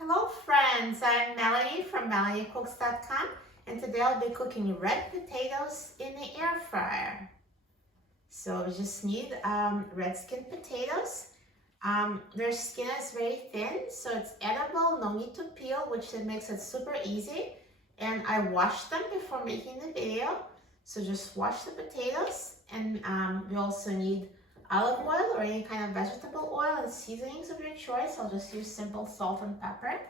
Hello friends, I'm Melanie from MelanieCooks.com, and today I'll be cooking red potatoes in the air fryer. So we just need red skin potatoes. Their skin is very thin, so it's edible, no need to peel, which makes it super easy. And I washed them before making the video, so just wash the potatoes. And we also need olive oil or any kind of vegetable oil and seasonings of your choice. I'll just use simple salt and pepper.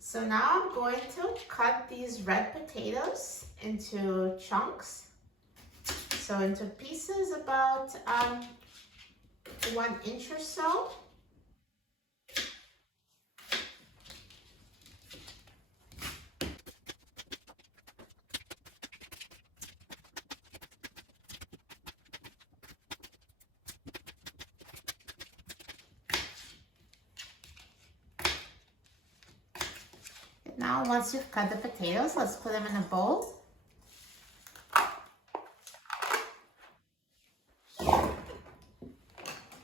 So now I'm going to cut these red potatoes into chunks. So into pieces about 1 inch or so. Now, once you've cut the potatoes, let's put them in a bowl.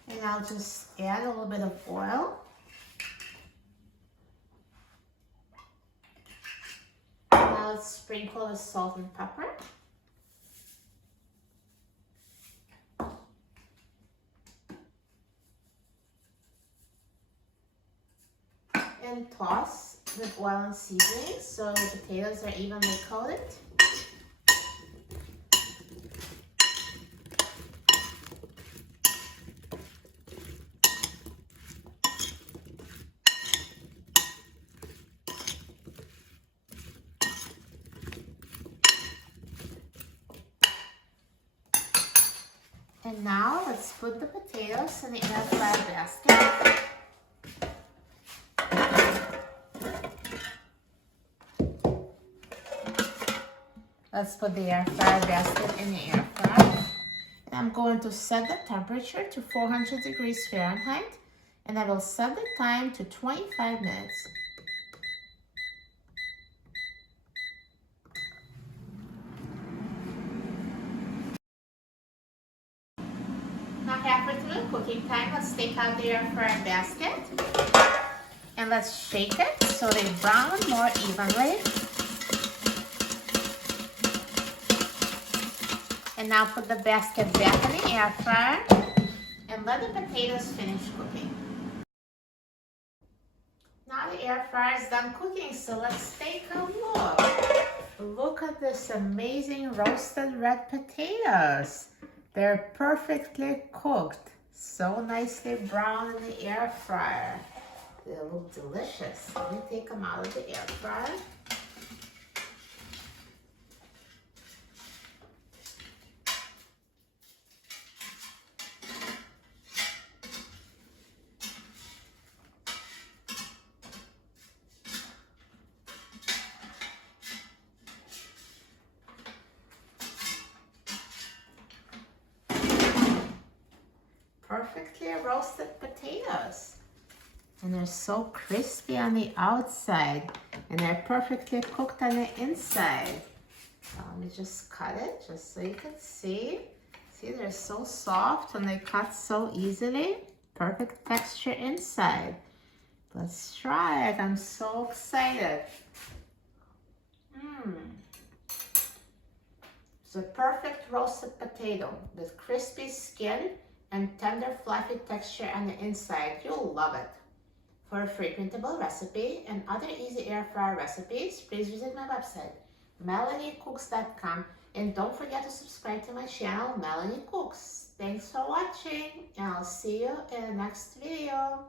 And I'll just add a little bit of oil. And now let's sprinkle with salt and pepper. And toss with oil and seasoning so the potatoes are evenly coated. And now let's put the potatoes in the air fryer basket. Let's put the air fryer basket in the air fryer. And I'm going to set the temperature to 400 degrees Fahrenheit. And I will set the time to 25 minutes. Now halfway through the cooking time, let's take out the air fryer basket. And let's shake it so they brown more evenly. And now put the basket back in the air fryer and let the potatoes finish cooking. Now the air fryer is done cooking, so let's take a look. Look at this amazing roasted red potatoes. They're perfectly cooked, so nicely brown in the air fryer. They look delicious. Let me take them out of the air fryer. Perfectly roasted potatoes. And they're so crispy on the outside. And they're perfectly cooked on the inside. So let me just cut it just so you can see. See, they're so soft and they cut so easily. Perfect texture inside. Let's try it. I'm so excited. It's a perfect roasted potato with crispy skin and tender fluffy texture on the inside. You'll love it. For a free printable recipe and other easy air fryer recipes, please visit my website, MelanieCooks.com, and don't forget to subscribe to my channel, Melanie Cooks. Thanks for watching, and I'll see you in the next video.